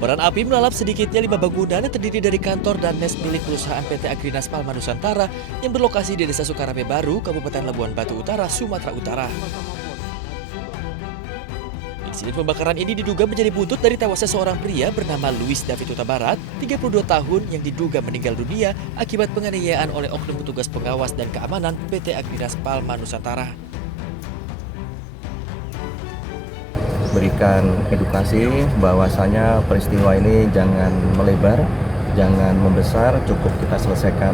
Kobaran api melalap sedikitnya 5 bangunan yang terdiri dari kantor dan mes milik perusahaan PT Agrinas Palma Nusantara yang berlokasi di Desa Sukarame Baru, Kabupaten Labuan Batu Utara, Sumatera Utara. Insiden pembakaran ini diduga menjadi buntut dari tewasnya seorang pria bernama Luis David Huta Barat, 32 tahun yang diduga meninggal dunia akibat penganiayaan oleh oknum petugas pengawas dan keamanan PT Agrinas Palma Nusantara. Berikan edukasi bahwasanya peristiwa ini jangan melebar, jangan membesar, cukup kita selesaikan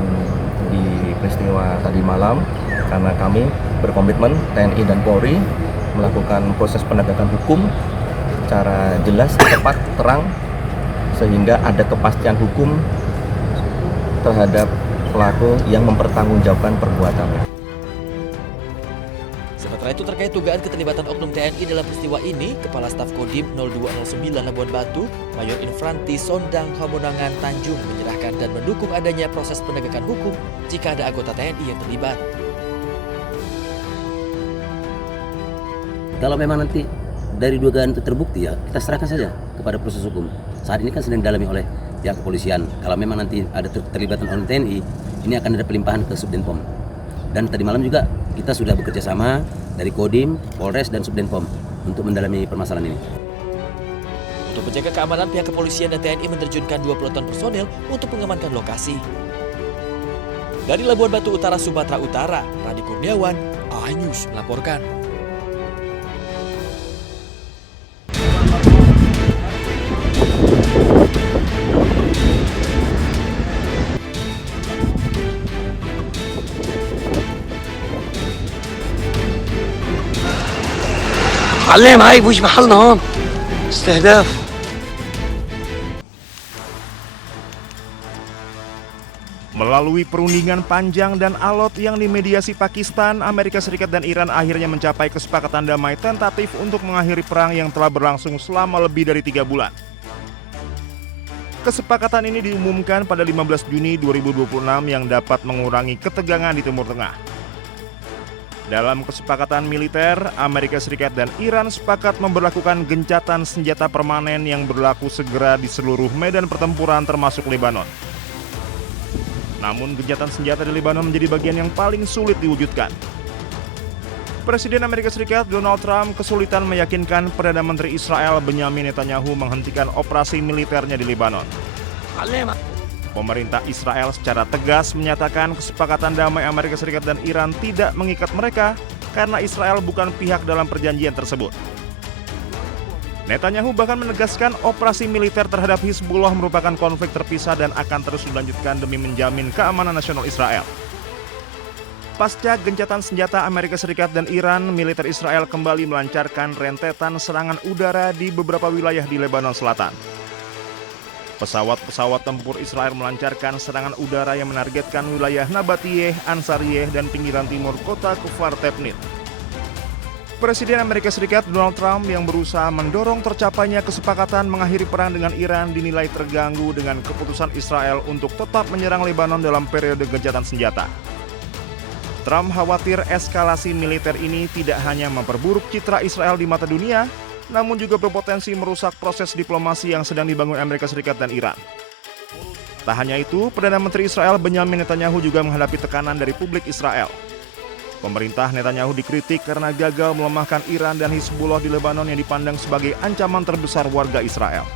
di peristiwa tadi malam karena kami berkomitmen TNI dan Polri melakukan proses penegakan hukum secara jelas, tepat, terang sehingga ada kepastian hukum terhadap pelaku yang mempertanggungjawabkan perbuatannya. Sementara itu terkait dugaan keterlibatan oknum TNI dalam peristiwa ini, Kepala Staf Kodim 0209 Labuan Batu, Mayor Infranti Sondang Hamonangan Tanjung menyerahkan dan mendukung adanya proses penegakan hukum jika ada anggota TNI yang terlibat. Kalau memang nanti dari dugaan itu terbukti ya, kita serahkan saja kepada proses hukum. Saat ini kan sedang didalami oleh pihak kepolisian. Kalau memang nanti ada terlibatan oleh TNI, ini akan ada pelimpahan ke Subdenpom. Dan tadi malam juga kita sudah bekerja sama dari Kodim, Polres, dan Subdenpom untuk mendalami permasalahan ini. Untuk menjaga keamanan, pihak kepolisian dan TNI menerjunkan 2 peloton personel untuk mengamankan lokasi. Dari Labuan Batu Utara, Sumatera Utara, Radi Kurniawan, iNews melaporkan. علم هاي مش محلنا هون استهداف. Melalui perundingan panjang dan alot yang dimediasi Pakistan, Amerika Serikat dan Iran akhirnya mencapai kesepakatan damai tentatif untuk mengakhiri perang yang telah berlangsung selama lebih dari 3 bulan. Kesepakatan ini diumumkan pada 15 Juni 2026 yang dapat mengurangi ketegangan di Timur Tengah. Dalam kesepakatan militer, Amerika Serikat dan Iran sepakat memberlakukan gencatan senjata permanen yang berlaku segera di seluruh medan pertempuran termasuk Lebanon. Namun gencatan senjata di Lebanon menjadi bagian yang paling sulit diwujudkan. Presiden Amerika Serikat Donald Trump kesulitan meyakinkan Perdana Menteri Israel Benyamin Netanyahu menghentikan operasi militernya di Lebanon. Pemerintah Israel secara tegas menyatakan kesepakatan damai Amerika Serikat dan Iran tidak mengikat mereka karena Israel bukan pihak dalam perjanjian tersebut. Netanyahu bahkan menegaskan operasi militer terhadap Hizbullah merupakan konflik terpisah dan akan terus dilanjutkan demi menjamin keamanan nasional Israel. Pasca gencatan senjata Amerika Serikat dan Iran, militer Israel kembali melancarkan rentetan serangan udara di beberapa wilayah di Lebanon Selatan. Pesawat-pesawat tempur Israel melancarkan serangan udara yang menargetkan wilayah Nabatiyeh, Ansariyeh, dan pinggiran timur kota Kfar Tebnit. Presiden Amerika Serikat Donald Trump yang berusaha mendorong tercapainya kesepakatan mengakhiri perang dengan Iran dinilai terganggu dengan keputusan Israel untuk tetap menyerang Lebanon dalam periode gencatan senjata. Trump khawatir eskalasi militer ini tidak hanya memperburuk citra Israel di mata dunia, namun juga berpotensi merusak proses diplomasi yang sedang dibangun Amerika Serikat dan Iran. Tak hanya itu, Perdana Menteri Israel Benyamin Netanyahu juga menghadapi tekanan dari publik Israel. Pemerintah Netanyahu dikritik karena gagal melemahkan Iran dan Hizbullah di Lebanon yang dipandang sebagai ancaman terbesar warga Israel.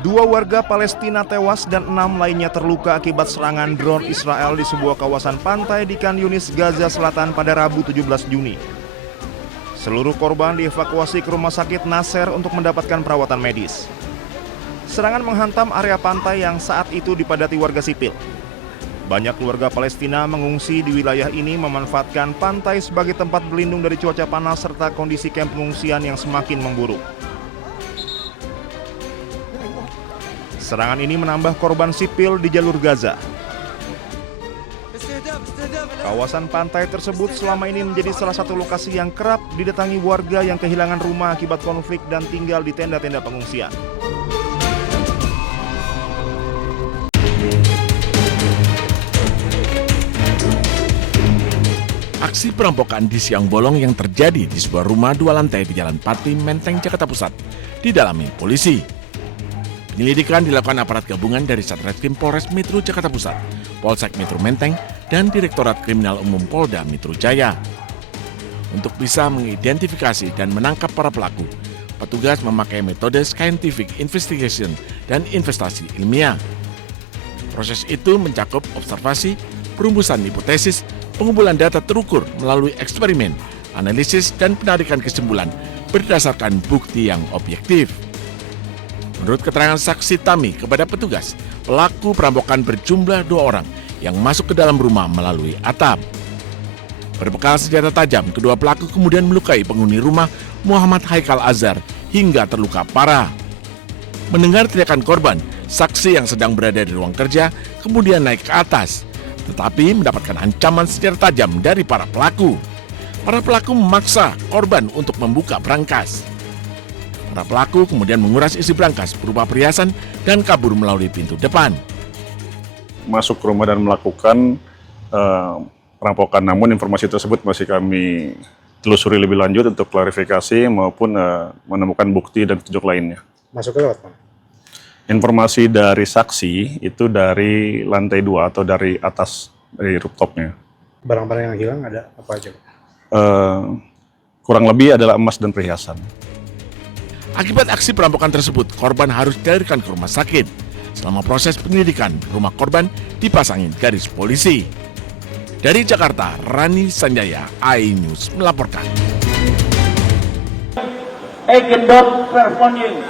Dua warga Palestina tewas dan 6 lainnya terluka akibat serangan drone Israel di sebuah kawasan pantai di Khan Yunis, Gaza Selatan pada Rabu 17 Juni. Seluruh korban dievakuasi ke rumah sakit Nasser untuk mendapatkan perawatan medis. Serangan menghantam area pantai yang saat itu dipadati warga sipil. Banyak keluarga Palestina mengungsi di wilayah ini memanfaatkan pantai sebagai tempat berlindung dari cuaca panas serta kondisi kamp pengungsian yang semakin memburuk. Serangan ini menambah korban sipil di jalur Gaza. Kawasan pantai tersebut selama ini menjadi salah satu lokasi yang kerap didatangi warga yang kehilangan rumah akibat konflik dan tinggal di tenda-tenda pengungsian. Aksi perampokan di siang bolong yang terjadi di sebuah rumah 2 lantai di Jalan Pati, Menteng, Jakarta Pusat, didalami polisi. Penyelidikan dilakukan aparat gabungan dari Satreskrim Polres Metro Jakarta Pusat, Polsek Metro Menteng, dan Direktorat Kriminal Umum Polda Metro Jaya. Untuk bisa mengidentifikasi dan menangkap para pelaku, petugas memakai metode scientific investigation dan investasi ilmiah. Proses itu mencakup observasi, perumusan hipotesis, pengumpulan data terukur melalui eksperimen, analisis, dan penarikan kesimpulan berdasarkan bukti yang objektif. Menurut keterangan saksi Tami kepada petugas, pelaku perampokan berjumlah 2 orang yang masuk ke dalam rumah melalui atap. Berbekal senjata tajam, kedua pelaku kemudian melukai penghuni rumah Muhammad Haikal Azhar hingga terluka parah. Mendengar teriakan korban, saksi yang sedang berada di ruang kerja kemudian naik ke atas, tetapi mendapatkan ancaman senjata tajam dari para pelaku. Para pelaku memaksa korban untuk membuka brankas. Para pelaku kemudian menguras isi brankas berupa perhiasan dan kabur melalui pintu depan. Masuk ke rumah dan melakukan perampokan, namun informasi tersebut masih kami telusuri lebih lanjut untuk klarifikasi maupun menemukan bukti dan petunjuk lainnya. Masuk ke lewat, Pak? Informasi dari saksi itu dari lantai 2 atau dari atas, dari rooftopnya. Barang-barang yang hilang ada apa aja, Pak? Kurang lebih adalah emas dan perhiasan. Akibat aksi perampokan tersebut, korban harus dilarikan ke rumah sakit. Selama proses penyelidikan, rumah korban dipasangin garis polisi. Dari Jakarta, Rani Sanjaya, iNews melaporkan. Gendot Vervoning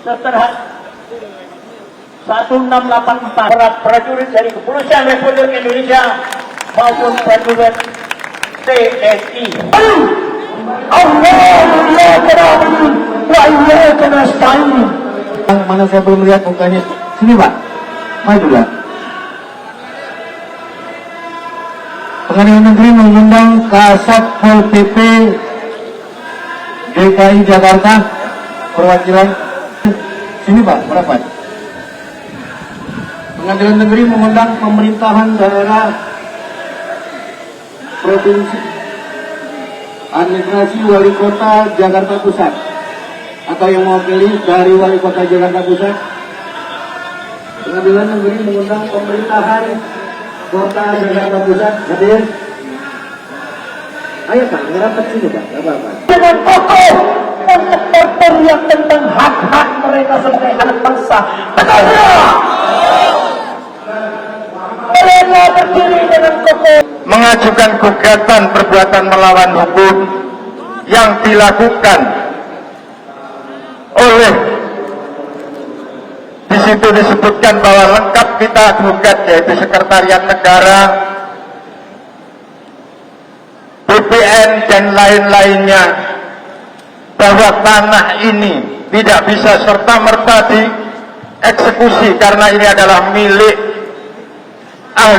seterhat 1684 para prajurit dari Kepolisian Republik Indonesia maupun prajurit TNI. Yang mana saya belum lihat mukanya. Sini Pak, maju Pak. Pengadilan Negeri mengundang Kasat Pol PP DKI Jakarta perwakilan. Sini Pak, merapat. Pengadilan Negeri mengundang pemerintahan daerah provinsi administrasi wali kota Jakarta Pusat atau yang mewakili dari wali kota Jakarta Pusat. Pengadilan Negeri mengundang pemerintahan kota Jakarta Pusat hadir. Ayo Pak, ngerapat sini Pak, nggak apa-apa. Dengan kokoh untuk berteriak tentang hak-hak mereka sebagai anak bangsa. Mereka berdiri dengan kokoh Mengajukan gugatan perbuatan melawan hukum yang dilakukan oleh, di situ disebutkan bahwa lengkap kita gugat, yaitu Sekretariat Negara, BPN dan lain-lainnya, bahwa tanah ini tidak bisa serta-merta dieksekusi karena ini adalah milik ahli